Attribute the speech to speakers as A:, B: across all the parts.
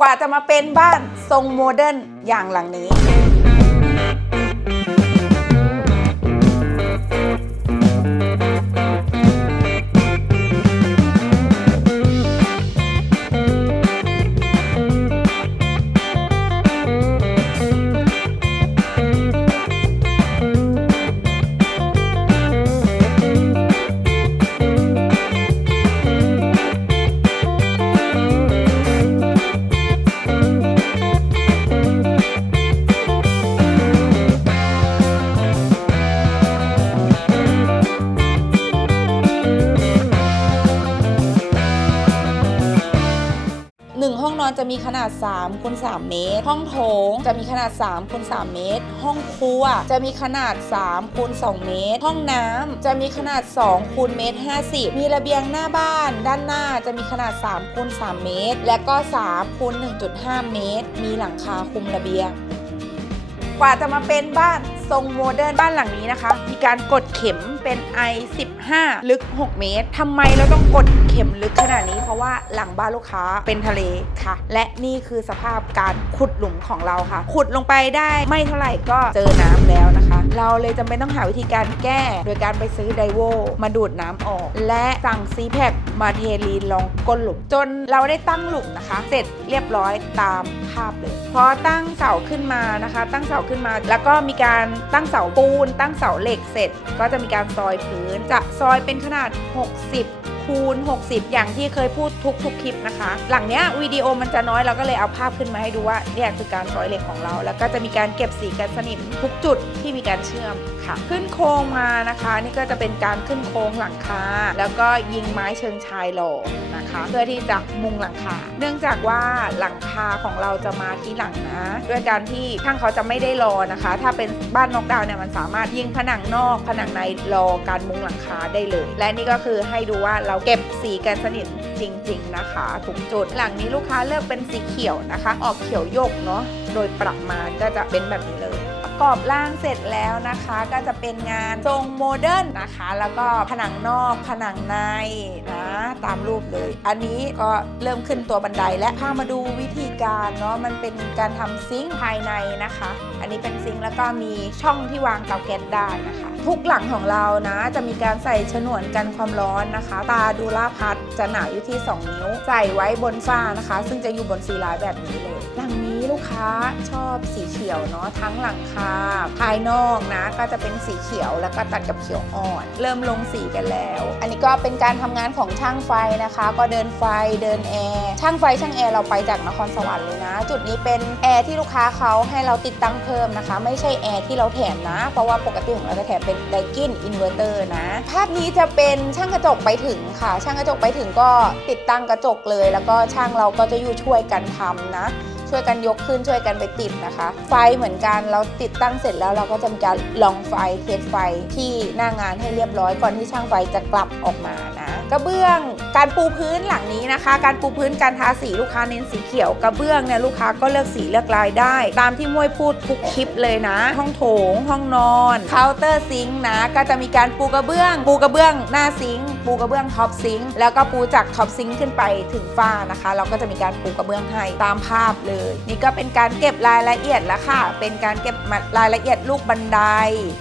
A: กว่าจะมาเป็นบ้านทรงโมเดิร์นอย่างหลังนี้ จะมีขนาด3คูณ3เมตร ห้องโถงจะมีขนาด3คูณ3เมตร ห้องครัวจะมีขนาด3คูณ2เมตร ห้องน้ำจะมีขนาด2คูณเมตร50 มีระเบียงหน้าบ้าน ด้านหน้าจะมีขนาด3คูณ3เมตร และก็3คูณ1.5 เมตร มีหลังคาคุมระเบียง กว่าจะมาเป็นบ้านทรงโมเดิร์นบ้านหลังนี้นะคะ มีการกดเข็มเป็น i 15 ลึก 6 เมตรทำไมเราต้องกดเข็มลึกขนาดนี้เพราะว่าหลังบ้านลูกค้าเป็นทะเลค่ะ และนี่คือสภาพการขุดหลุมของเราค่ะ ขุดลงไปได้ไม่เท่าไหร่ก็เจอน้ำแล้วนะคะ เราเลยจำเป็นต้องหาวิธีการแก้ โดยการไปซื้อไดโวมาดูดน้ำออก และสั่งซีแพคมาเทลีนลองก้นหลุมจนเราได้ตั้งหลุมนะคะ เสร็จเรียบร้อยตามภาพเลย พอตั้งเสาขึ้นมานะคะ ตั้งเสาขึ้นมา แล้วก็มีการตั้งเสาปูน ตั้งเสาเหล็กเสร็จ ก็จะมีการซอยพื้นจะซอยเป็นขนาด 60 คูณ 60 อย่างที่เคยพูดทุกทุกๆคลิปนะคะ หลังเนี้ยวิดีโอมันจะน้อยเราก็เลยเอาภาพขึ้นมาให้ดูว่าเนี่ยคือการซอยเหล็กของเรา แล้วก็จะมีการเก็บสีกันสนิมทุกจุดที่มีการเชื่อมค่ะ ขึ้นโครงมานะคะ นี่ก็จะเป็นการขึ้นโครงหลังคาแล้วก็ยิงไม้เชิงชายหล่อนะคะ เพื่อที่จะมุงหลังคา เนื่องจากว่าหลังคาของเราจะมาที่หลังนะด้วยการที่ช่างเขาจะไม่ได้รอนะคะ ถ้าเป็นบ้านนอกดาวเนี่ยมันสามารถยิงผนังนอกผนังในรอการมุงหลังคาได้เลย และนี่ก็คือให้ดูว่าเราเก็บสีกันสนิทจริง ๆ นะคะทุกจุดหลังนี้ลูกค้าเลือกเป็นสีเขียวนะคะ ออกเขียวโยกเนาะโดยประมาณก็จะเป็นแบบนี้เลย ประกอบร่างเสร็จแล้วนะคะ ก็จะเป็นงานทรงโมเดิร์นนะคะ แล้วก็ผนังนอกผนังในนะตามรูปเลย อันนี้ก็เริ่มขึ้นตัวบันไดและพามาดูวิธีการเนาะมันเป็นการทำซิงค์ภายในนะคะ อันนี้เป็นซิงค์แล้วก็มีช่องที่วางเตาแก๊สได้นะคะ ทุกหลังของเรานะจะมีการใส่ฉนวนกันความร้อนนะคะ ตาดูล่าพัดจะหนาอยู่ที่ 2 นิ้ว ใส่ไว้บนฝ้านะคะ ซึ่งจะอยู่บนซีลาแบบนี้เลยหลังนี้ ลูกค้าชอบสีเขียวเนาะทั้งหลังคาภายนอกนะ ก็จะเป็นสีเขียวแล้วก็ตัดกับเขียวอ่อน เริ่มลงสีกันแล้ว อันนี้ก็เป็นการทำงานของช่างไฟนะคะ ก็เดินไฟเดินแอร์ช่างไฟช่างแอร์เราไปจากนครสวรรค์เลยนะ จุดนี้เป็นแอร์ที่ลูกค้าเขาให้เราติดตั้งเพิ่มนะคะ ไม่ใช่แอร์ที่เราแถมนะ เพราะว่าปกติของเราจะแถมเป็นไดกินอินเวอร์เตอร์นะ ภาพนี้จะเป็นช่างกระจกไปถึงค่ะ ช่างกระจกไปถึงก็ติดตั้งกระจกเลย แล้วก็ช่างเราก็จะอยู่ช่วยกันทำนะ ช่วยกันยกขึ้นช่วยกันไปติดนะคะ ไฟเหมือนกันเราติดตั้งเสร็จแล้วเราก็จะมีการลองไฟเทสไฟที่หน้างานให้เรียบร้อยก่อนที่ช่างไฟจะกลับออกมานะ กระเบื้องการปูพื้นหลังนี้นะคะ การปูพื้นการทาสีลูกค้าเน้นสีเขียวกระเบื้องเนี่ยลูกค้าก็เลือกสีเลือกลายได้ ตามที่มวยพูดทุกคลิปเลยนะ ห้องโถง ห้องนอนเคาน์เตอร์ซิงค์นะ ก็จะมีการปูกระเบื้อง ปูกระเบื้องหน้าซิงค์ปูกระเบื้องท็อปซิงค์แล้วก็ปูจากท็อปซิงค์ขึ้นไปถึงฝ้านะคะ เราก็จะมีการปูกระเบื้องให้ตามภาพเลย นี่ก็เป็นการเก็บรายละเอียดแล้วค่ะ เป็นการเก็บรายละเอียดลูกบันได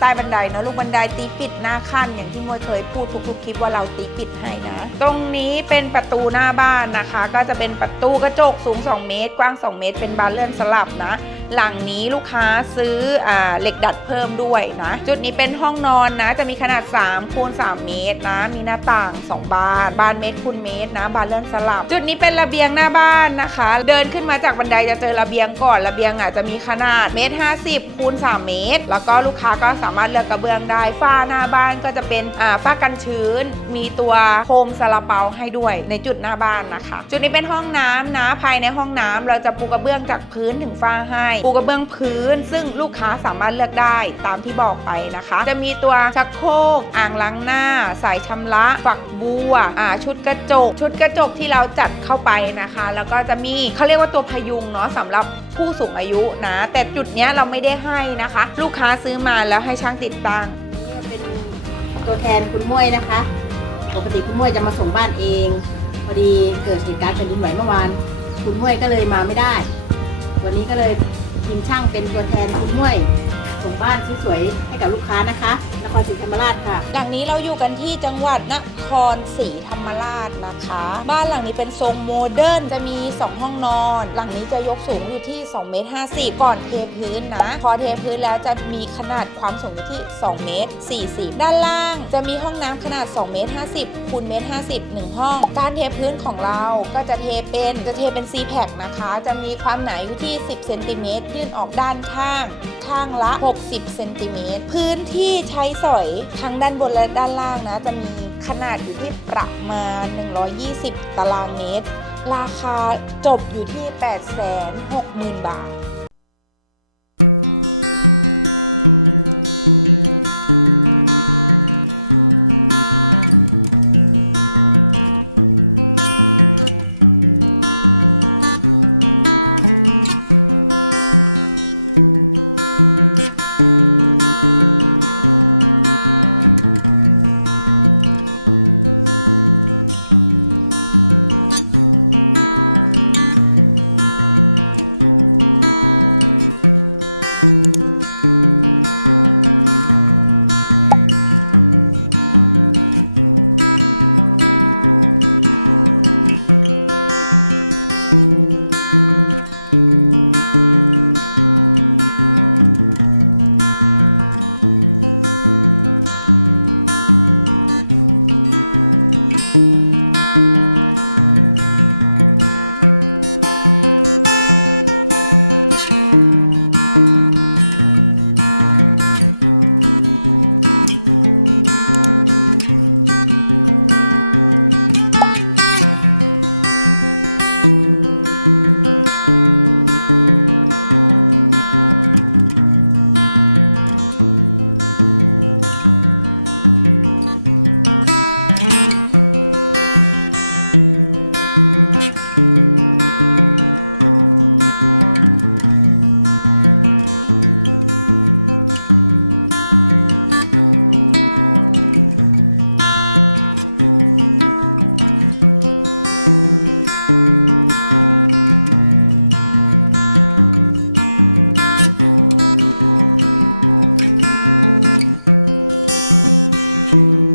A: ใต้บันไดเนาะลูกบันไดตีปิดหน้าขั้น อย่างที่มวยเคยพูดทุกๆคลิปว่าเราตีปิดให้นะ ตรงนี้เป็นประตูหน้าบ้านนะคะ ก็จะเป็นประตูกระจกสูง 2 เมตร กว้าง 2 เมตร เป็นบานเลื่อนสลับนะ หลังนี้ลูกค้าซื้ออเหล็กดัดเพิ่มด้วยนะ จุดนี้เป็นห้องนอนนะ จะมีขนาด3คูณ3เมตรนะ มีหน้าต่าง 2 บาน บานเมตรคูณเมตรนะ บานเลื่อนสลับ จุดนี้เป็นระเบียงหน้าบ้านนะคะ เดินขึ้นมาจากบันไดจะเจอระเบียงก่อน ระเบียงอะจะมีขนาดเมตร50คูณ3เมตร แล้วก็ลูกค้าก็สามารถเลือกกระเบื้องได้ ฝ้าหน้าบ้านก็จะเป็นฝ้ากันชื้น มีตัวโคมซาลาเปาให้ด้วยในจุดหน้าบ้านนะคะ จุดนี้เป็นห้องน้ำนะ ภายในห้องน้ำเราจะปูกระเบื้องจากพื้นถึงฝ้าให้ปูกระเบื้องพื้น ซึ่งลูกค้าสามารถเลือกได้ตามที่บอกไปนะคะ จะมีตัวชักโครกอ่างล้างหน้า สายชำระฝักบัวอ่าชุดกระจก ชุดกระจกที่เราจัดเข้าไปนะคะ แล้วก็จะมีเขาเรียกว่าตัวพยุงเนาะสำหรับผู้สูงอายุนะ แต่จุดเนี้ยเราไม่ได้ให้นะคะ ลูกค้าซื้อมาแล้วให้ช่างติดตั้ง
B: นี่มันเป็นตัวแทนคุณมุ้ยนะคะ ปกติคุณมุ้ยจะมาส่งบ้านเองพอดีเกิดเหตุการณ์แผ่นดินไหวเมื่อวาน คุณห้วยก็เลยมาไม่ได้ วันนี้ก็เลย ทีมช่างเป็นตัวแทนคุณห้วยส่งบ้านสวยๆให้กับลูกค้านะคะ นครศรีธรรมราชค่ะ
A: หลังนี้เราอยู่กันที่จังหวัดนครศรีธรรมราชนะคะ บ้านหลังนี้เป็นทรงโมเดิร์นจะมี 2 ห้องนอน หลังนี้จะยกสูงอยู่ที่2เมตร50 ก่อนเทพื้นนะ พอเทพื้นแล้วจะมีขนาดความสูงอยู่ที่2เมตร40 ด้านล่าง จะมีห้องน้ำขนาด2เมตร50คูณเมตร50หนึ่งห้อง การเทพื้นของเราก็จะเทเป็นจะเทเป็น c p a c นะคะ จะมีความหนาอยู่ที่ 10เซนติเมตรยื่นออกด้านข้าง ข้างละ 60เซนติเมตรพื้นที่ใช้สอยทั้งด้านบนและด้านล่างนะ จะมีขนาดอยู่ที่ประมาณ 120 ตารางเมตร ราคาจบอยู่ที่ 860,000 บาท
B: ค thank you.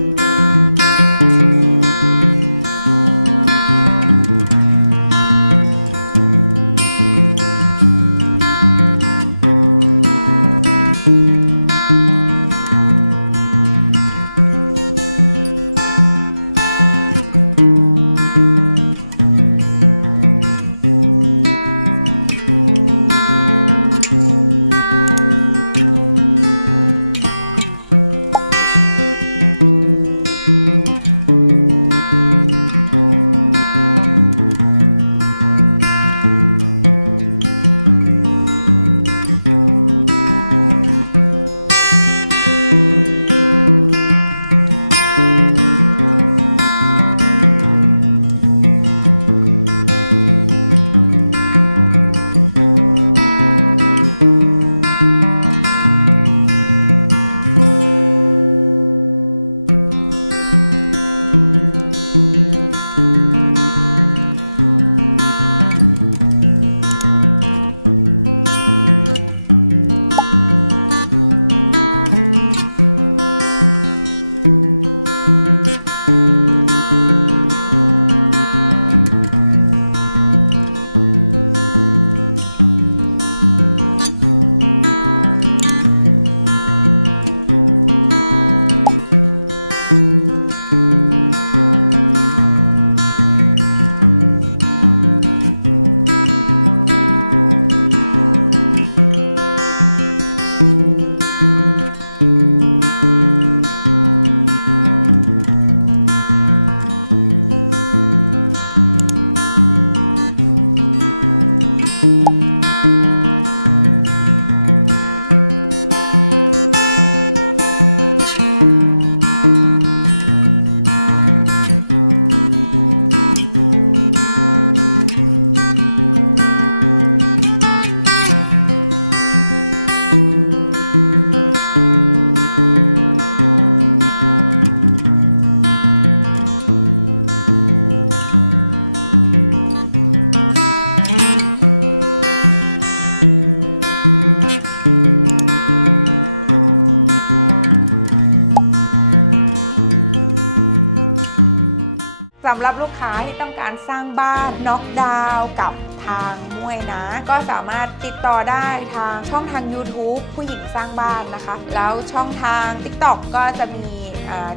B: ็
A: อกดาวกับทางมวยนะ ก็สามารถติดต่อได้ทางช่องทาง YouTube ผู้หญิงสร้างบ้านนะคะ แล้วช่องทาง TikTok ก็จะมี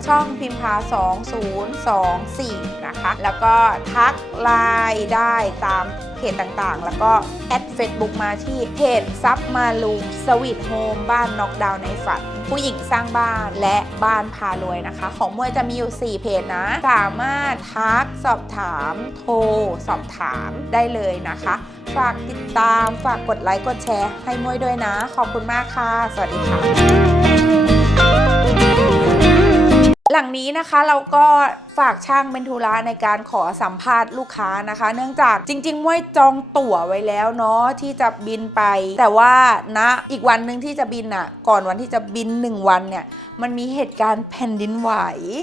A: ช่องพิมพา 2024 นะคะ แล้วก็ทักไลน์ได้ตามเพจต่างๆ แล้วก็แอด Facebook มาที่เพจซับมาลูสวีทโฮมบ้านน็อกดาวน์ในฝัน ผู้หญิงสร้างบ้านและบ้านพารวยนะคะ ของมวยจะมีอยู่ 4 เพจนะ สามารถทักสอบถาม โทร สอบถามได้เลยนะคะ ฝากติดตามฝากกดไลค์กดแชร์ให้มวยด้วยนะ ขอบคุณมากค่ะ สวัสดีค่ะ หลังนี้นะคะเราก็ฝากช่างเป็นธุระในการขอสัมภาษณ์ลูกค้านะคะ เนื่องจากจริงๆมวยจองตั๋วไว้แล้วเนาะที่จะบินไป แต่ว่าณอีกวันหนึ่งที่จะบินอะ ก่อนวันที่จะบิน 1 วันเนี่ยมันมีเหตุการณ์แผ่นดินไหว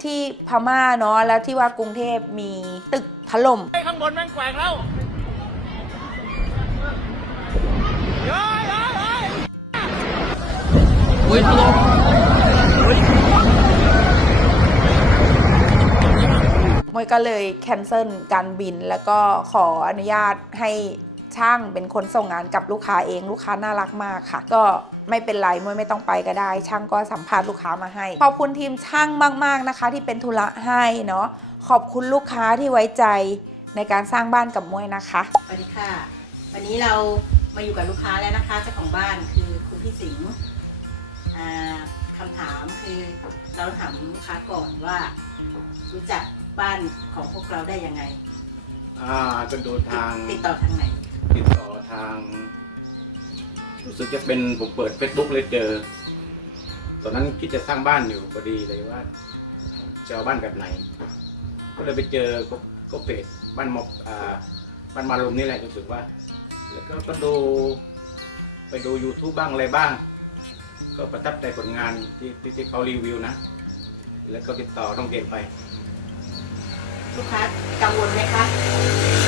A: ที่พม่าเนาะแล้วที่ว่ากรุงเทพมีตึกถล่ม
C: ข้างบนแม่งแกว่งแล้ว
A: มวยก็เลยแคนเซิลการบิน แล้วก็ขออนุญาตให้ช่างเป็นคนส่งงานกับลูกค้าเองลูกค้าน่ารักมากค่ะ ก็ไม่เป็นไรมวยไม่ต้องไปก็ได้ ช่างก็สัมภาษณ์ลูกค้ามาให้ขอบคุณทีมช่างมาก ๆนะคะ ที่เป็นธุระให้เนาะขอบคุณลูกค้าที่ไว้ใจในการสร้างบ้านกับมวยนะคะ
B: สวัสดีค่ะ วันนี้เรามาอยู่กับลูกค้าแล้วนะคะเจ้าของบ้านคือคุณพี่สิงห์อ่าคำถามคือเราถามลูกค้าก่อนว่ารู้จัก บ้านของพวกเราได้ยังไง
D: อ่าก็ดูทาง
B: ติดต่อทางไหน
D: ติดต่อทาง รู้สึกจะเป็นผมเปิด Facebook เลยเจอ ตอนนั้นคิดจะสร้างบ้านอยู่พอดีเลยว่าจะเอาบ้านแบบไหน ก็เลยไปเจอก็ก็เพจบ้านหมอกอ่าบ้านมาลุมนี่แหละรู้สึกว่า แล้วก็ก็ดูไปดู YouTube บ้างอะไรบ้าง ก็ประทับใจผลงานที่ที่ที่เขารีวิวนะ แล้วก็ติดต่อต้องเกมไป
B: ลูกค้ากังวลไหมคะ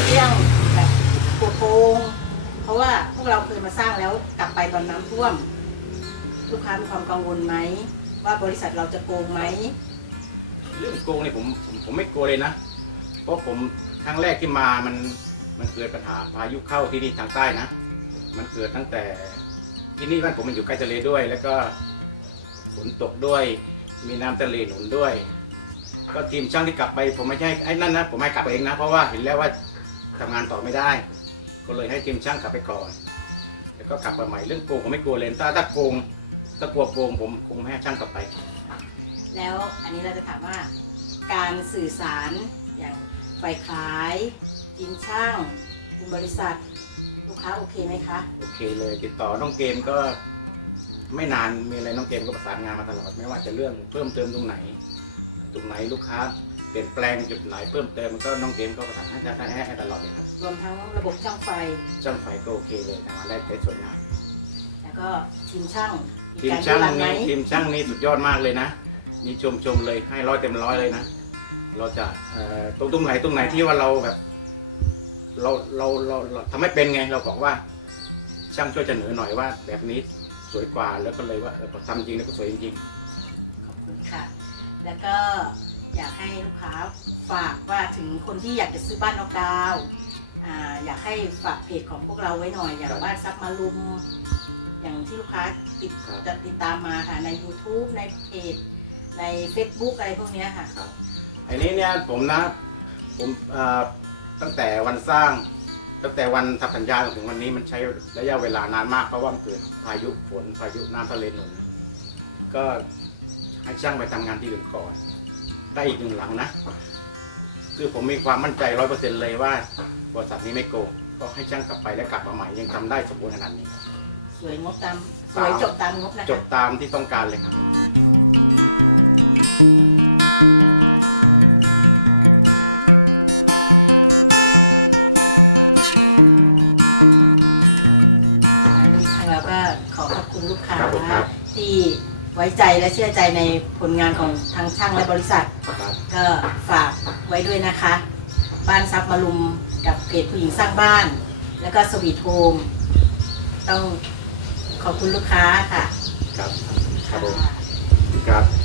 B: เรื่องแบบโกงเพราะว่าพวกเราเคยมาสร้างแล้วกลับไปตอนน้ำท่วม ลูกค้ามีความกังวลไหม ว่าบริษัทเราจะโกงไหม
D: เรื่องโกงเนี่ยผมผมผมไม่กลัวเลยนะ เพราะผมครั้งแรกที่มามันมันเกิดปัญหาพายุเข้าที่นี่ทางใต้นะ มันเกิดตั้งแต่ที่นี่บ้านผมมันอยู่ใกล้ทะเลด้วย แล้วก็ฝนตกด้วย มีน้ำทะเลหนุนด้วย ก็ทีมช่างที่กลับไป ผมไม่ใช่ไอ้นั่นนะผมให้กลับเองนะ เพราะว่าเห็นแล้วว่าทำงานต่อไม่ได้ ก็เลยให้ทีมช่างกลับไปก่อนแล้วก็กลับมาใหม่เรื่องโกงผมไม่กลัวเลยถ้าถ้าโกงถ้ากลัวโกงผมคงไม่ให้ช่างกลับไป
B: แล้วอันนี้เราจะถามว่า การสื่อสารอย่างฝ่ายขายทีมช่างทีมบริษัทลูกค้าโอเคไหมคะ
D: โอเคเลยติดต่อน้องเกมก็ไม่นานมีอะไรน้องเกมก็ประสานงานมาตลอดไม่ว่าจะเรื่องเพิ่มเติมตรงไหน ตรงไหนลูกค้าเปลี่ยนแปลงจุดไหนเพิ่มเติมก็น้องเกมก็ประสานให้ได้ให้ให้ตลอดเลยครับ
B: รวมทั้งระบบช่างไฟ
D: ช่างไฟก็โอเคเลยทำงานได้ได้สวยงาม
B: แล้วก็ทีมช่าง
D: ทีม
B: การ
D: ช่าง
B: ดูแลไหม
D: นี่ทีมช่างนี่สุดยอดมากเลยนะนี่ชมชมเลยให้ร้อยเต็มร้อยเลยนะ เราจะเอ่อตรงตรงไหนตรงไหนที่ว่าเราแบบเราเราเราเราทำไม่เป็นไงเราบอกว่า ช่างช่วยเสนอหน่อยว่า แบบนี้สวยกว่าแล้วก็เลยว่าเออพอทำจริงแล้วก็สวยจริง
B: ขอบคุณค่ะ แล้วก็อยากให้ลูกค้าฝากว่าถึงคนที่อยากจะซื้อบ้านนอกดาวน์อ่าอยากให้ฝากเพจของพวกเราไว้หน่อย อย่าง
D: ครับ
B: บ้านซับมารุมอย่างที่ลูกค้าติด
D: ครับ
B: จะติดตามมาค่ะใน YouTube ในเพจใน Facebook อะไรพวกเนี้ยค่ะ
D: ๆอันนี้เนี่ยผมนะผมเอ่อตั้งแต่วันสร้าง ตั้งแต่วันทำสัญญาจนถึงวันนี้มันใช้ระยะเวลานานมากเพราะว่ามันเกิดพายุฝนพายุน้ำทะเลหนุนก็ ให้ช่างไปทำงานที่อื่นก่อน ได้อีกหนึ่งหลังนะ คือผมมีความมั่นใจร้อยเปอร์เซ็นต์เลยว่าบริษัทนี้ไม่โกงก็ให้ช่างกลับไปแล้วกลับมาใหม่ยังทำได้สมบูรณ์ขนาดนี้
B: สวยงบตามสวยจบตามงบนะ
D: จ
B: คะ
D: บตามที่ต้องการเลยครับ
B: ท ไว้ใจและเชื่อใจในผลงานของทางช่างและบริษัท ก็ฝากไว้ด้วยนะคะ บ้านซับมารุมกับเพจผู้หญิงสร้างบ้าน แล้วก็สวีทโฮมต้องขอบคุณลูกค้าค่ะ
D: ครับ ครับผมครับ